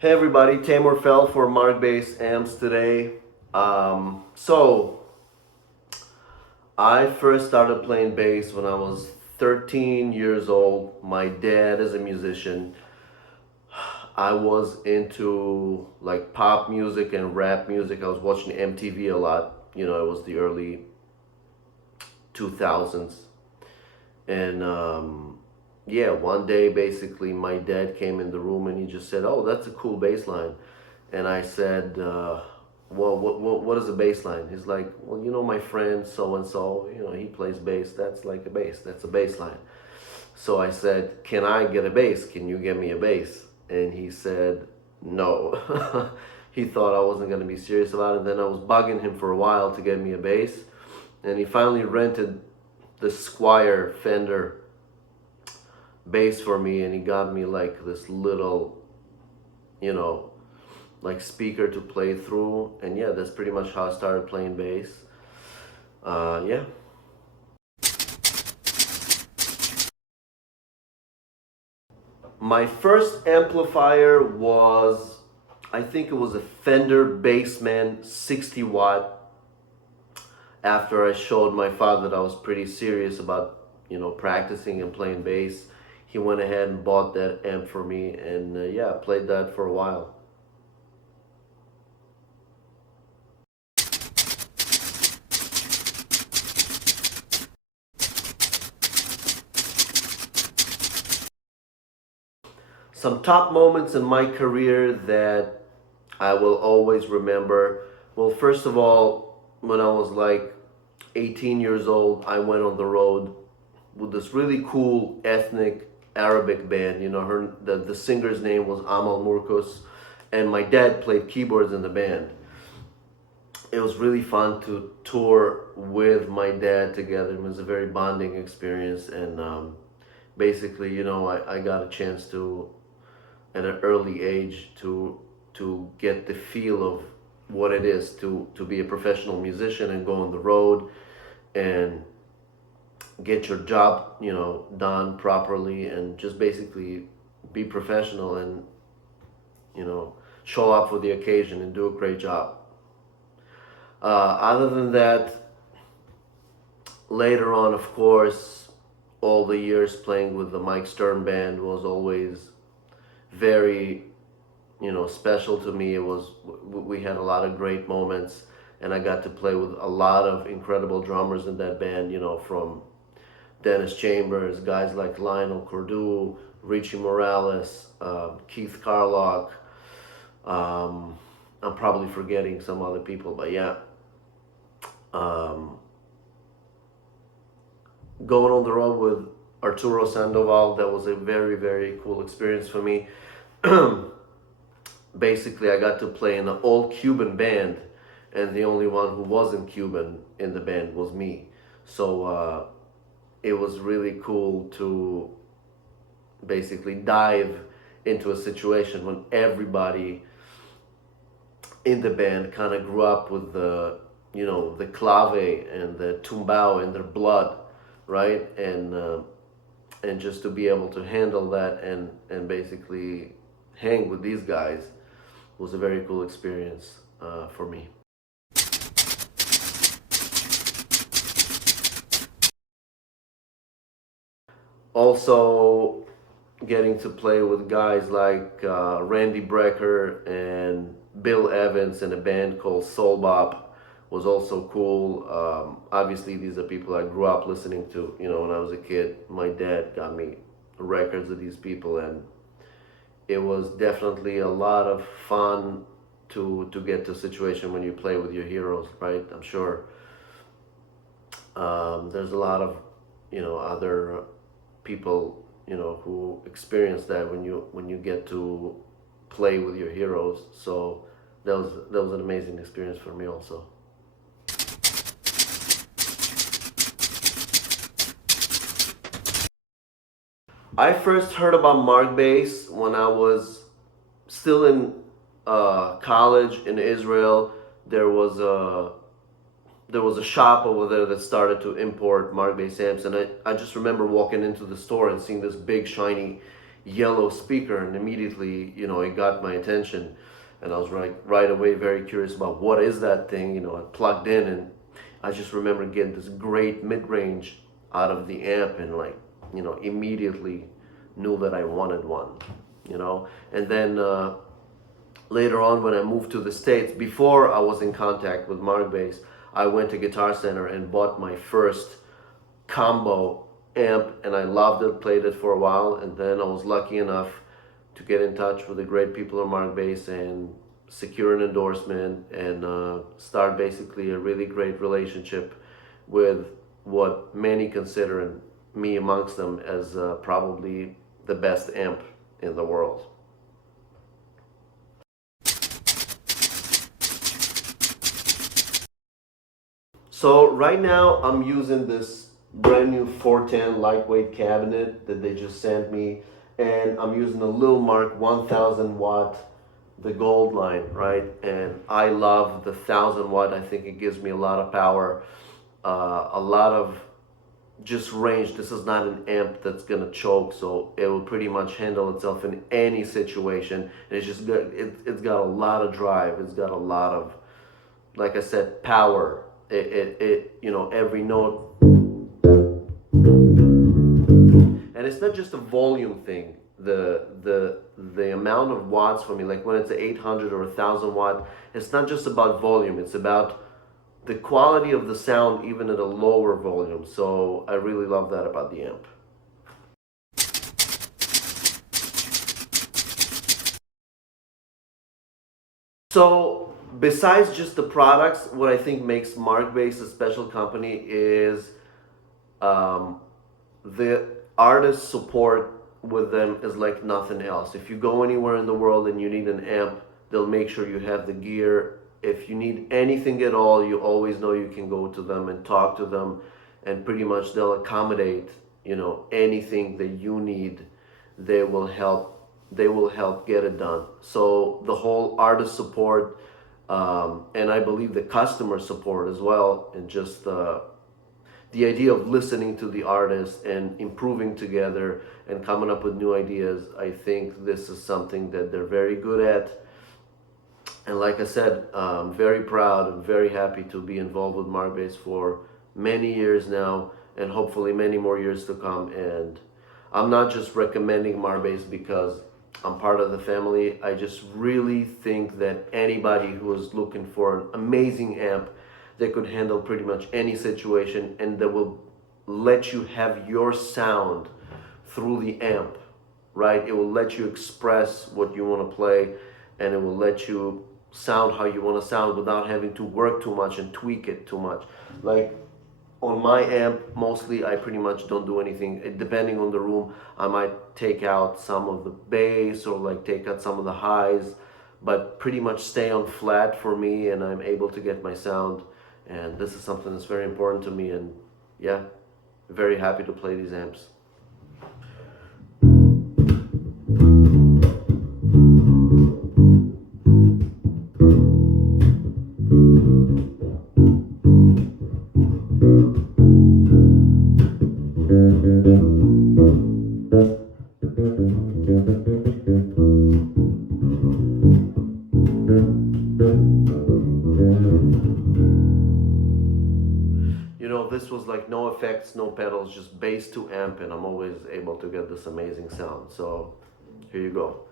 Hey everybody, TEYMUR PHELL for Markbase amps today. So I first started playing bass when I was 13 years old. My dad is a musician. I was into like pop music and rap music. I was watching MTV a lot. It was the early 2000s. And yeah, one day basically my dad came in the room and he just said, "Oh, that's a cool bass line." And I said, "Well, what is a bass line?" He's like, "Well, my friend so and so, he plays bass. That's like a bass. That's a bass line." So I said, "Can I get a bass? Can you get me a bass?" And he said, "No." He thought I wasn't going to be serious about it. Then I was bugging him for a while to get me a bass. And he finally rented the Squire Fender bass for me, and he got me like this little, you know, like speaker to play through. And yeah, that's pretty much how I started playing bass. Yeah. My first amplifier was, I think it was a Fender Bassman 60 watt. After I showed my father that I was pretty serious about, practicing and playing bass, he went ahead and bought that amp for me, and yeah, I played that for a while. Some top moments in my career that I will always remember. Well, first of all, when I was like 18 years old, I went on the road with this really cool ethnic Arabic band. The singer's name was Amal Murkus, and my dad played keyboards in the band. It was really fun to tour with my dad together. It was a very bonding experience, and basically, I got a chance to, at an early age, to get the feel of what it is to be a professional musician and go on the road and get your job, done properly, and just basically be professional and, show up for the occasion and do a great job. Other than that, later on, of course, all the years playing with the Mike Stern band was always very, special to me. We had a lot of great moments, and I got to play with a lot of incredible drummers in that band, from Dennis Chambers, guys like Lionel Cordew, Richie Morales, Keith Carlock. I'm probably forgetting some other people, but yeah. Um, Going on the road with Arturo Sandoval, that was a very, very cool experience for me. Basically, I got to play in an all Cuban band, and the only one who wasn't Cuban in the band was me. So it was really cool to basically dive into a situation when everybody in the band kind of grew up with the clave and the tumbao in their blood, right? And just to be able to handle that and basically hang with these guys was a very cool experience for me. Also, getting to play with guys like Randy Brecker and Bill Evans in a band called Soul Bop was also cool. Obviously, these are people I grew up listening to. When I was a kid, my dad got me records of these people, and it was definitely a lot of fun to get to a situation when you play with your heroes, right? I'm sure there's a lot of other people who experience that when you get to play with your heroes. So that was an amazing experience for me also. I first heard about Markbase when I was still in college in Israel. There was a there was a shop over there that started to import Markbase amps, and I just remember walking into the store and seeing this big shiny yellow speaker, and immediately, you know, it got my attention, and I was right away very curious about what is that thing. You know, I plugged in, and I just remember getting this great mid-range out of the amp, and like, you know, immediately knew that I wanted one, you know. And then later on, when I moved to the States, before I was in contact with Markbase, I went to Guitar Center and bought my first combo amp, and I loved it, played it for a while, and then I was lucky enough to get in touch with the great people at Markbase and secure an endorsement and start basically a really great relationship with what many consider, and me amongst them, as probably the best amp in the world. So right now I'm using this brand new 410 lightweight cabinet that they just sent me, and I'm using a Lil Mark 1000 watt, the gold line, right? And I love the 1000 watt. I think it gives me a lot of power, a lot of just range. This is not an amp that's gonna choke, so it will pretty much handle itself in any situation. And it's just good. It's got a lot of drive. It's got a lot of, like I said, power. You know, every note. And it's not just a volume thing. The amount of watts for me, like when it's 800 or 1000 watt, it's not just about volume. It's about the quality of the sound even at a lower volume. So I really love that about the amp. So besides just the products, what I think makes Markbase a special company is the artist support with them is like nothing else. If you go anywhere in the world and you need an amp, they'll make sure you have the gear. If you need anything at all, you always know you can go to them and talk to them, and pretty much they'll accommodate, you know, anything that you need. They will help get it done. So the whole artist support, and I believe the customer support as well, and just the idea of listening to the artist and improving together and coming up with new ideas. I think this is something that they're very good at. And like I said, I'm very proud and very happy to be involved with Markbase for many years now, and hopefully many more years to come. And I'm not just recommending Markbase because I'm part of the family. I just really think that anybody who is looking for an amazing amp that could handle pretty much any situation, and that will let you have your sound through the amp, right? It will let you express what you want to play, and it will let you sound how you want to sound without having to work too much and tweak it too much. Like on my amp, mostly I pretty much don't do anything. Depending on the room, I might take out some of the bass or like take out some of the highs, but pretty much stay on flat for me, and I'm able to get my sound. And this is something that's very important to me, and yeah, very happy to play these amps. You know, this was like no effects, no pedals, just bass to amp, and I'm always able to get this amazing sound. So here you go.